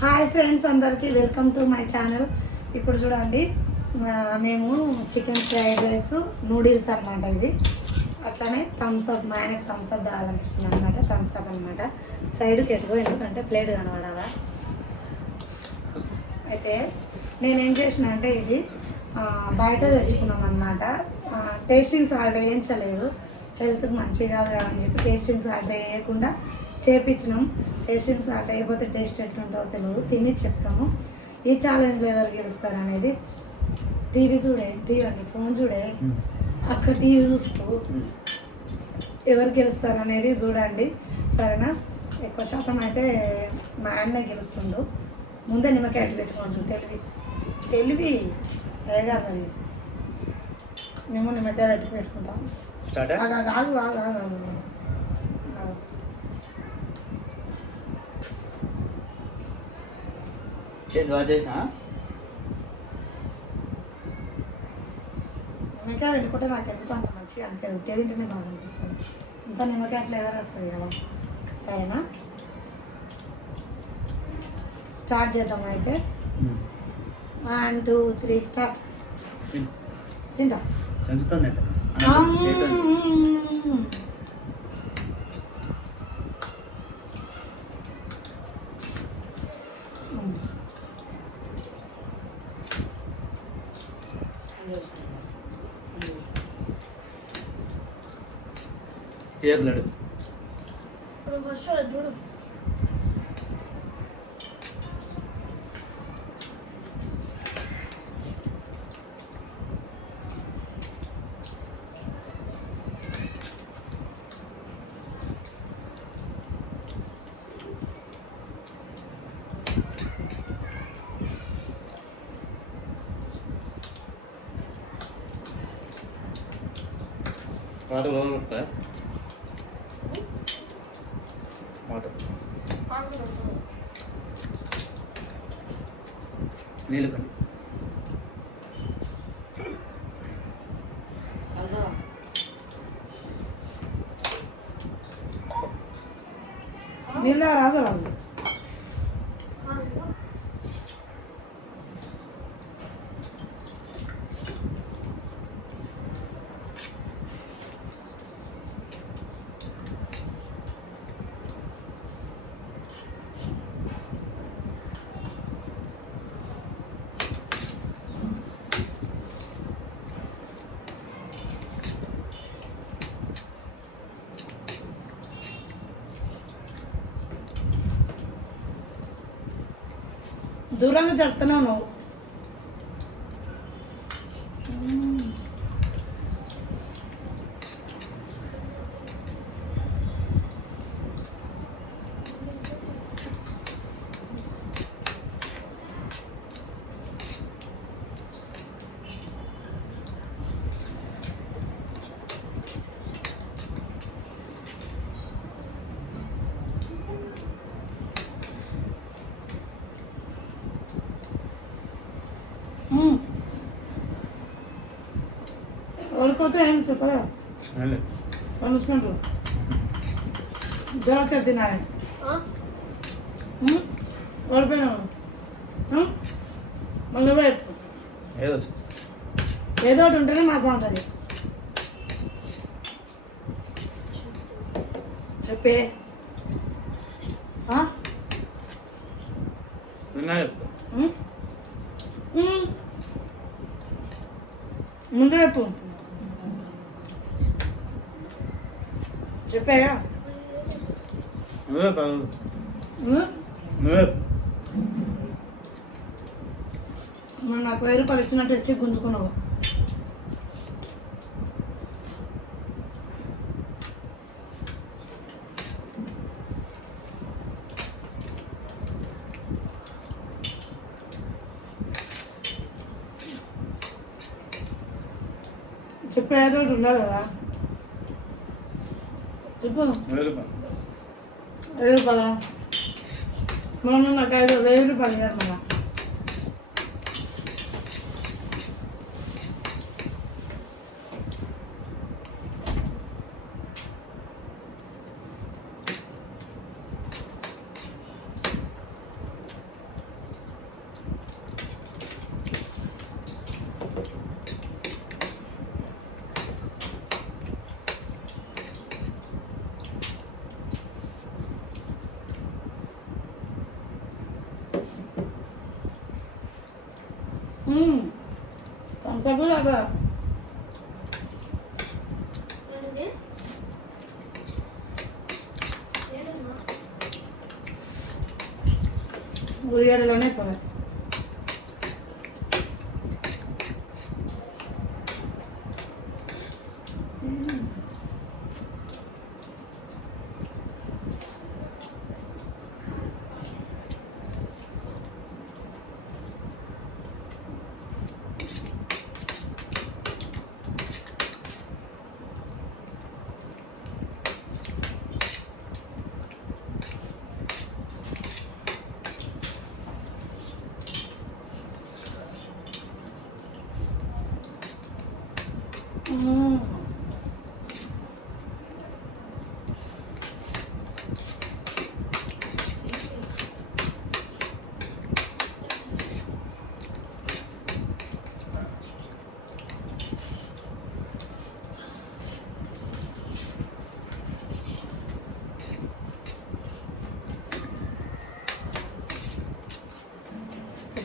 Hi friends, అందరికీ welcome to my channel. ఇప్పుడు చూడండి, మేము చికెన్ ఫ్రైడ్ రైస్ నూడిల్స్ అనమాట. ఇవి అట్లనే థమ్స్అప్, మా ఆయనకు థమ్స్అప్ తాగాలనిపించింది అనమాట. థమ్స్అప్ అనమాట. సైడ్కి ఎత్తుకో, ఎందుకంటే ప్లేట్ కనబడాలా. అయితే నేనేం చేసిన అంటే ఇది బయట తెచ్చుకున్నాం అనమాట. టేస్టింగ్ సాల్ట్ వేయించలేదు, హెల్త్కి మంచిగా కాదు కదా అని చెప్పి టేస్టింగ్ సాల్ట్ వేయకుండా చేపించినాం. టేస్టింగ్ సాల్ట్ అయిపోతే టేస్ట్ ఎట్లుంటుందో తెలియదు, తిని చెప్తాము. ఈ ఛాలెంజ్లో ఎవరు గెలుస్తారు అనేది. టీవీ చూడే, టీవీ అంటే ఫోన్ చూడే, అక్కడ టీవీ చూస్తూ ఎవరు గెలుస్తారు అనేది చూడండి, సరేనా? ఎక్కువ శాతం అయితే మా ఆయన్నే గెలుస్తుండు. ముందే నిమ్మకాయ పెట్టుకోండి. తెలివి వేయగలది. మేము నిమ్మకాయ పెట్టుకుంటాం. నిమ్మకాయ పెట్టుకుంటే నాకు ఎందుకు అంత మంచిగా అనిపించదు. ఉట్టే తింటేనే బాగా అనిపిస్తుంది. ఇంత నిమ్మకాయ ఫ్లేవర్ వస్తుంది కదా, సరేనా? స్టార్ట్ చేద్దాం అయితే. 1 2 3 స్టార్ట్. తింటా తీయగలడు. చూడు, వాటర్ లోపల వాటర్ నీళ్ళు కండి. నీళ్ళ రాజు రాజు దూరంగా చెప్తున్నావు నువ్వు. ఓడిపోతే ఏం చెప్పరా? పనిష్మెంట్ జ్వరం చెప్పి తినాలి. ఓడిపోయినావు మళ్ళీ వైపు ఏదో ఒకటి ఉంటేనే మజా ఉంటుంది. చెప్పే ముందే చెప్పు. చెప్పాయా? మరి నాకు 1000 రూపాయలు ఇచ్చినట్టు వచ్చి గుంజుకున్నావు. చెప్పేదో ఉండాలి కదా. చెప్పు. 1000 రూపాయలా? మనం నాకు 1000 రూపాయలు ఇవ్వాలి. మళ్ళా థమ్స్అప్ లేదా ఉయ్యాడలోనే పోయి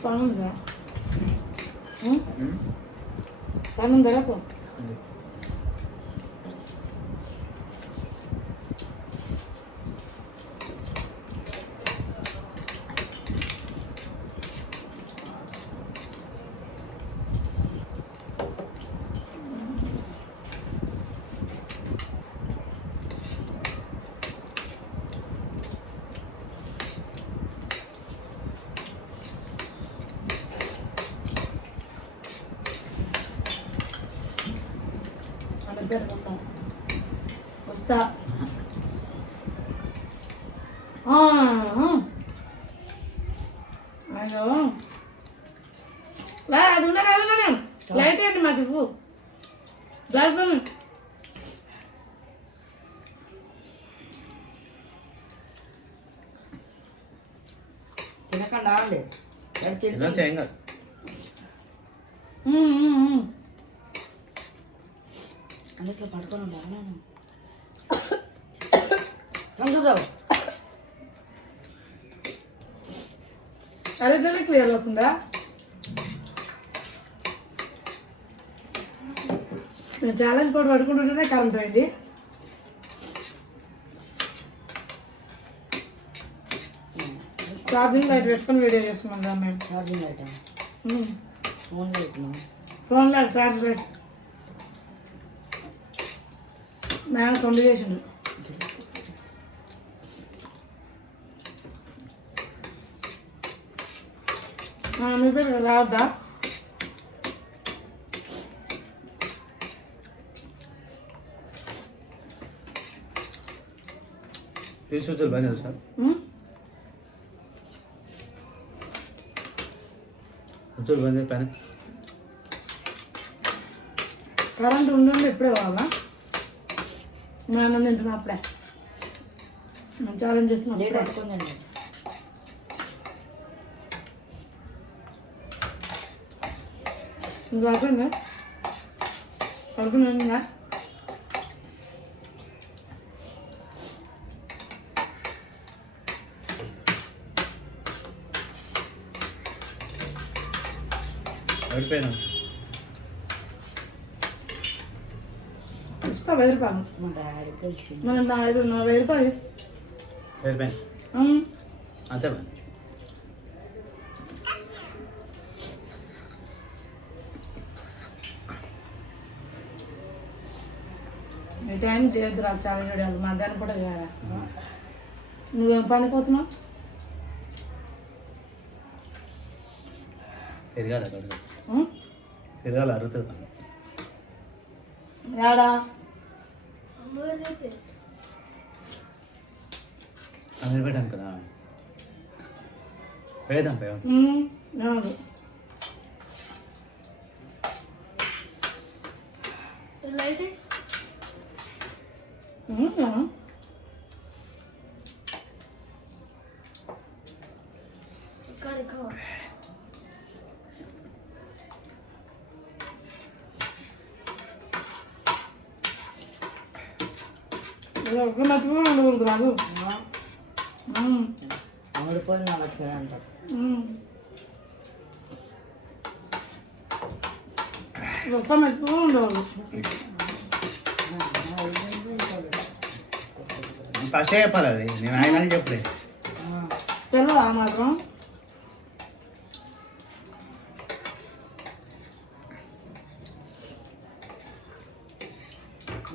పని ఉందా పని ఉందా రేపు ఉంది. వస్తా వస్తా అయ్యో అది ఉన్నాను లైట్ ఏంటి మాకు ఇవ్వు దాని తినకుండా ఆగలే తినొచ్చు, ఏం కాదు. అన్నిట్లో పడుకొని ఉండాలి నేను చూద్దాం అదే క్లియర్ వస్తుందా నేను ఛాలెంజ్ కోడ్ పడుకుంటుంటేనే కరెంట్ అయింది ఛార్జింగ్ లైట్ పెట్టుకొని వీడియో చేస్తున్నాం మేము charging light phone light phone light charge light నేను 9 చేసిండు మీ పేరు రావద్దా ఫేస్ చూద్దరు బాగా సార్ చూద్దరు బాగా పైన కరెంట్ ఉండండి ఎప్పుడే కావాలా మా అన్నం తింటున్నా అప్పుడే నేను ఛాలెంజ్ చేస్తున్నా లేట్ పట్టుకుందండి కాకుండా పడుకున్నా పడిపోయినా ఇస్తా 1000 రూపాయలు మా డాడీ కలిసి మనం 1000 రూపాయలు పడిపోయినా అంతే బాగా ఈ టైం చేయొద్దు రా చాలా చూడాలి మధ్యాహ్నం కూడా చేయాలా నువ్వేం పనిపోతున్నావు తిరగాలి తిరగాలి అరుగుతుంది ఏడా అమీర్ పెట్టాను కదా వేద్దాం పై అవును ఒక మతి కూడా ఉండకూడదు రాదు 3 రూపాయలు 4 అంటారు ఒక్క మెత్తగా ఉండవు. ఫస్టే చెప్పాలి అది, నేను ఆయన చెప్పలే. తెలియదా మాత్రం?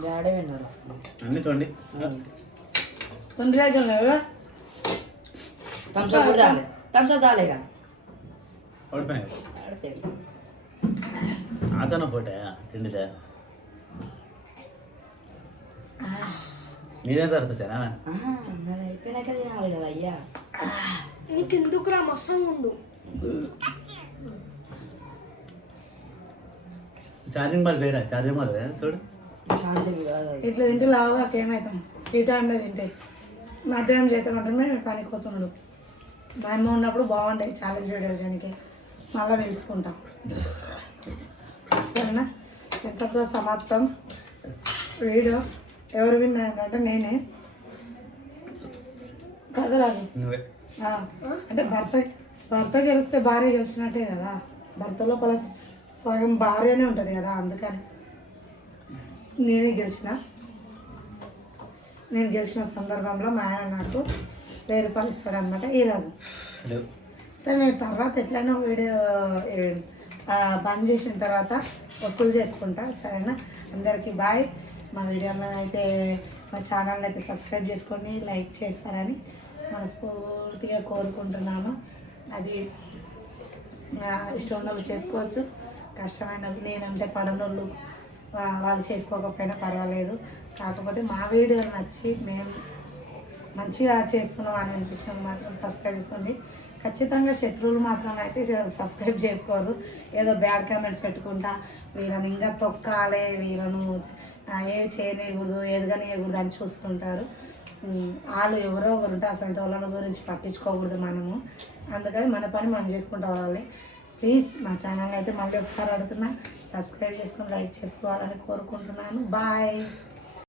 డాడీ విన్నారు. అన్ని తోండి. తొందరగా కదా థమ్స్అప్ కూడా రాలే. థమ్స్అప్ రాలేగా. ఓడిపోయినాయి. ఆడిపోయింది. అతను పోటే తిండితే నీదే తరపుతానా? నాది అయిపోయినాక తినాలి కదా అయ్యా. నీకెందుకురా మస్తు ఉండు. ఛార్జింగ్ బాల్ వేరా, ఛార్జింగ్ బాల్ చూడు. ఛాన్స్ కాదు అది. ఇట్లా తింటే లావుగా ఏమవుతాం? ఈ టైంలో తింటే మధ్యాహ్నం చేత మాత్రమే పనికి పోతున్నాడు. మా అమ్మ ఉన్నప్పుడు బాగుంటాయి ఛాలెంజ్ వీడియో చేయడానికి. మళ్ళీ తెలుసుకుంటాం. సరేనా? ఎంతతో సమాప్తం వీడియో. ఎవరు విన్నారంటే నేనే కదరాదు. నువ్వే. అంటే భర్త గెలిస్తే భార్య గెలిచినట్టే కదా. భర్త లోపల సగం భార్యనే ఉంటుంది కదా. అందుకని నేనే గెలిచిన. నేను గెలిచిన సందర్భంలో మా ఆయన నాకు 1000 రూపాయలు ఇస్తాడు అనమాట ఈరోజు. సరే నేను తర్వాత ఎట్లయినా వీడియో బంద్ చేసిన తర్వాత వసూలు చేసుకుంటా. సరేనా? అందరికీ బాయ్. మా వీడియోలో అయితే మా ఛానల్ని అయితే సబ్స్క్రైబ్ చేసుకొని లైక్ చేస్తారని మనస్ఫూర్తిగా కోరుకుంటున్నాను. అది ఇష్టం ఉన్న వాళ్ళు చేసుకోవచ్చు, కష్టమైన వాళ్ళు నేనంటే పడనోళ్ళు వాళ్ళు చేసుకోకపోయినా పర్వాలేదు. కాకపోతే మా వీడియో నచ్చి మేము మంచిగా చేస్తున్నాం అని అనిపించినది మాత్రం సబ్స్క్రైబ్ చేసుకోండి. ఖచ్చితంగా శత్రువులు మాత్రం అయితే సబ్స్క్రైబ్ చేసుకోరు. ఏదో బ్యాడ్ కామెంట్స్ పెట్టుకుంటా వీళ్ళని ఇంకా తొక్కాలి, వీళ్ళను ఏవి చేయనియకూడదు, ఎదగనియకూడదు అని చూస్తుంటారు. వాళ్ళు ఎవరో ఒకరు ఉంటే అసలు వాళ్ళ గురించి పట్టించుకోకూడదు మనము. అందుకని మన పని మనం చేసుకుంటూ వాళ్ళని. ప్లీజ్ మా ఛానల్ అయితే మళ్ళీ ఒకసారి అడుగుతున్నా, సబ్స్క్రైబ్ చేసుకొని లైక్ చేసుకోవాలని కోరుకుంటున్నాను. బాయ్.